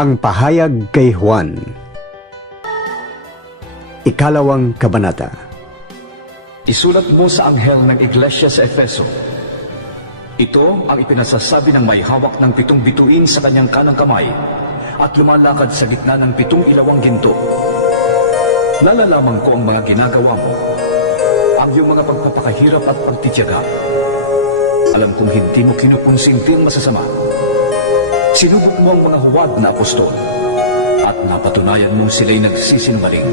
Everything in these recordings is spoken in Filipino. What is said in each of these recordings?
Ang pahayag kay Juan. Ikalawang kabanata. Isulat mo sa anghel ng iglesia sa Efeso. Ito ang ipinasasabi ng may hawak ng 7 bituin sa kanyang kanang kamay at lumalakad sa gitna ng 7 ilawang ginto. Nalalaman ko ang mga ginagawa mo, ang iyong mga pagpapakahirap at pagtitiyaga. Alam kong hindi mo kinukonsinti ang masasama. Sinubok mo ang mga huwad na apostol at napatunayan mong sila'y nagsisinungaling.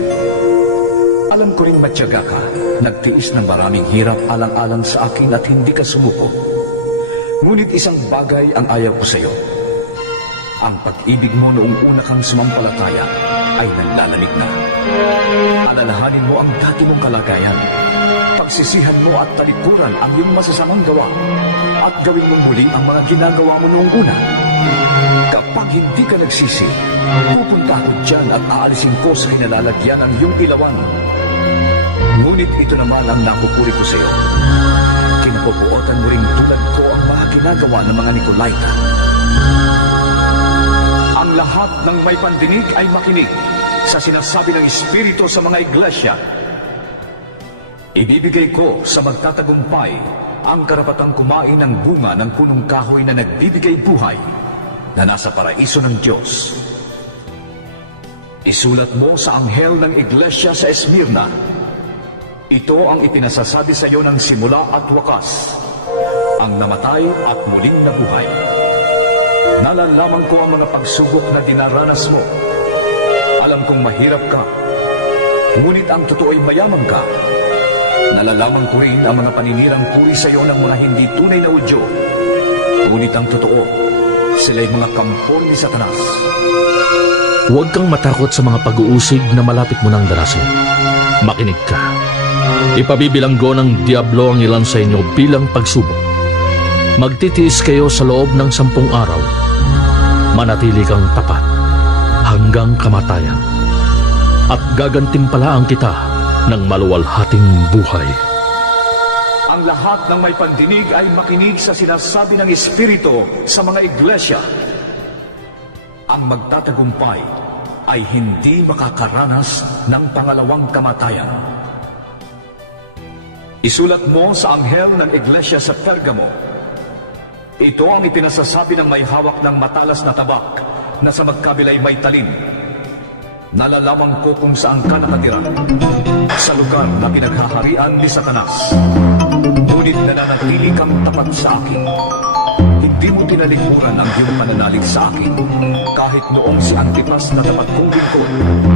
Alam ko rin matyaga ka, nagtiis ng maraming hirap alang-alang sa akin at hindi ka sumuko. Ngunit isang bagay ang ayaw ko sa iyo. Ang pag-ibig mo noong una kang sumampalataya ay nanlalamig na. Alalahanin mo ang dati mong kalagayan. Pagsisihan mo at talikuran ang iyong masasamang gawa at gawin mong muli ang mga ginagawa mo noong una. Kapag hindi ka nagsisi, pupunta ako dyan at aalisin ko sa hinalalagyan ang iyong ilawan. Ngunit ito naman ang napupuri ko sa iyo. Kinapupuotan mo ring tulad ko ang mga ginagawa ng mga Nicolaita. Ang lahat ng may pandinig ay makinig sa sinasabi ng Espiritu sa mga iglesia. Ibibigay ko sa magtatagumpay ang karapatang kumain ng bunga ng punong kahoy na nagbibigay buhay na nasa paraiso ng Diyos. Isulat mo sa anghel ng iglesia sa Esmirna. Ito ang ipinasasabi sa iyo ng simula at wakas, ang namatay at muling nabuhay. Nalalaman ko ang mga pagsubok na dinaranas mo. Alam kong mahirap ka, ngunit ang totoo ay mayaman ka. Nalalaman ko rin ang mga paninirang puri sa iyo ng mga hindi tunay na udyo. Ngunit ang totoo, sila'y mga kampon ni Satanas. Huwag kang matakot sa mga pag-uusig na malapit mo nang darasin. Makinig ka. Ipabibilanggo ng Diablo ang ilan sa inyo bilang pagsubok. Magtitiis kayo sa loob ng 10 araw. Manatili kang tapat hanggang kamatayan. At gagantimpalaan kita ng maluwalhating buhay. Ang lahat ng may pandinig ay makinig sa sinasabi ng Espiritu sa mga iglesia. Ang magtatagumpay ay hindi makakaranas ng pangalawang kamatayan. Isulat mo sa anghel ng iglesia sa Pergamo. Ito ang ipinasasabi ng may hawak ng matalas na tabak na sa magkabilay may talim. Nalalaman ko kung saan ka nakatira, sa lugar na pinaghaharian ni Satanas. Ngunit nananatili kang tapat sa akin. Hindi mo tinalikuran ang iyong pananalig sa akin, kahit noong si Antipas na tapat kong lingkod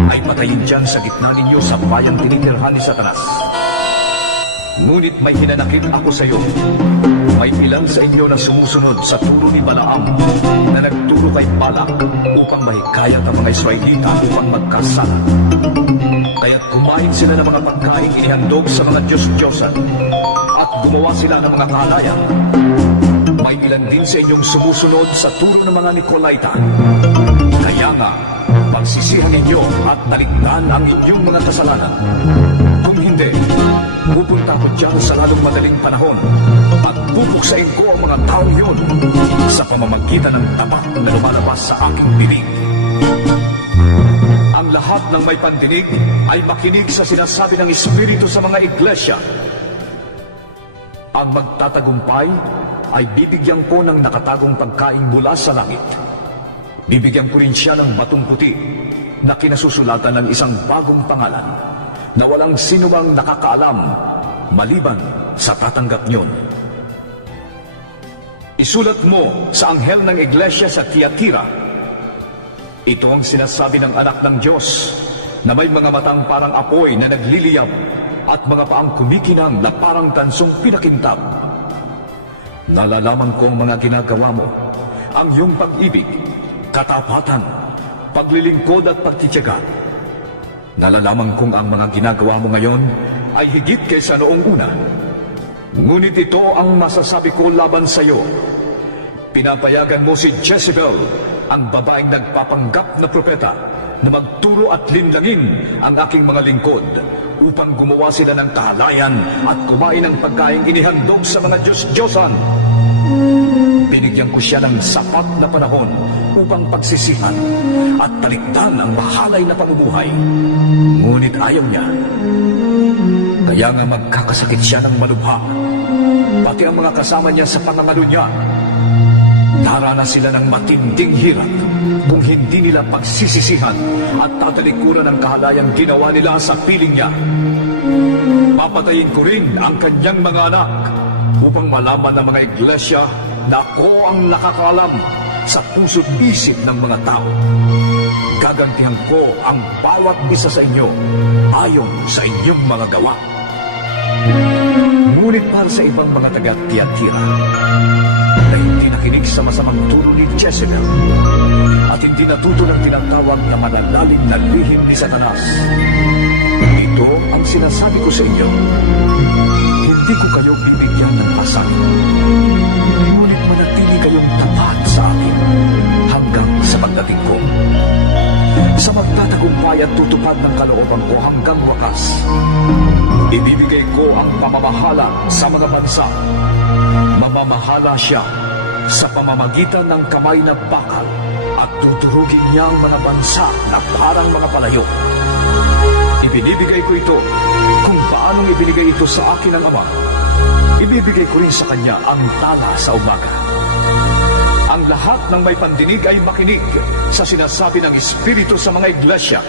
ay patayin dyan sa gitna ninyo sa bayang tinitirhan ni Satanas. Ngunit may hinanakit ako sa iyo. May ilan sa inyo na sumusunod sa turo ni Balaam na nagturo kay Balak upang mahikayat ang mga Israelita upang magkasala. Kaya't kumain sila ng mga pagkain inihandog sa mga Diyos-Diyosan at gumawa sila ng mga kaalayan. May ilan din sa inyong sumusunod sa turo ng mga Nicolaita. Kaya nga, pagsisihan ninyo at talikdan ang inyong mga kasalanan. Kung hindi, pupunta ko dyan sa lalong madaling panahon at bubuksain ko ang mga taong yun sa pamamagitan ng tabak na lumalabas sa aking bibig. Ang lahat ng may pandinig ay makinig sa sinasabi ng Espiritu sa mga iglesia. Ang magtatagumpay ay bibigyan ko ng nakatagong pagkain mula sa langit. Bibigyan ko rin siya ng batong puti na kinasusulatan ng isang bagong pangalan na walang sinumang nakakaalam maliban sa tatanggap niyon. Isulat mo sa anghel ng iglesia sa Tiatira. Ito ang sinasabi ng anak ng Diyos na may mga matang parang apoy na nagliliyab at mga paang kumikinang na parang tansong pinakintab. Nalalaman ko ang mga ginagawa mo, ang iyong pag-ibig, katapatan, paglilingkod at pagtitiyaga. Nalalaman kong ang mga ginagawa mo ngayon ay higit kaysa noong una. Ngunit ito ang masasabi ko laban sa iyo. Pinapayagan mo si Jezebel, ang babaeng nagpapanggap na propeta, na magturo at linlangin ang aking mga lingkod upang gumawa sila ng kahalayan at kumain ng pagkain inihandog sa mga Diyos-Diyosan. Binigyan ko siya ng sapat na panahon upang pagsisihan at talikdan ang mahalay na pamumuhay. Ngunit ayaw niya. Kaya nga magkakasakit siya ng malubha. Pati ang mga kasama niya sa pangangalo niya. Daranas sila ng matinding hirap kung hindi nila pagsisisihan at tatalikuran ang kahalayang ginawa nila sa piling niya. Papatayin ko rin ang kanyang mga anak upang malaman ng mga iglesia na ako ang nakakalam sa puso't isip ng mga tao. Gagantihan ko ang bawat isa sa inyo ayon sa inyong mga gawa. Ngunit para sa ibang mga taga-Tiatira na hindi nakinig sa masamang turo ni Jezebel at hindi natuto ng tinatawag na malalalim na lihim ni Satanas, ito ang sinasabi ko sa inyo: hindi ko kayo bibigyan ng pasal, ngunit manatili kayong tapat sa akin hanggang sa pagdating ko. Sa magtatagumpay at tutupad ng kalooban ko hanggang wakas, ibibigay ko ang pamamahala sa mga bansa. Mamamahala siya sa pamamagitan ng kamay na bakal at tuturugin niya ang mga bansa na parang mga palayo. Ibinibigay ko ito kung paanong ibinigay ito sa akin ng Ama. Ibibigay ko rin sa kanya ang tala sa umaga. Ang lahat ng may pandinig ay makinig sa sinasabi ng Espiritu sa mga iglesia.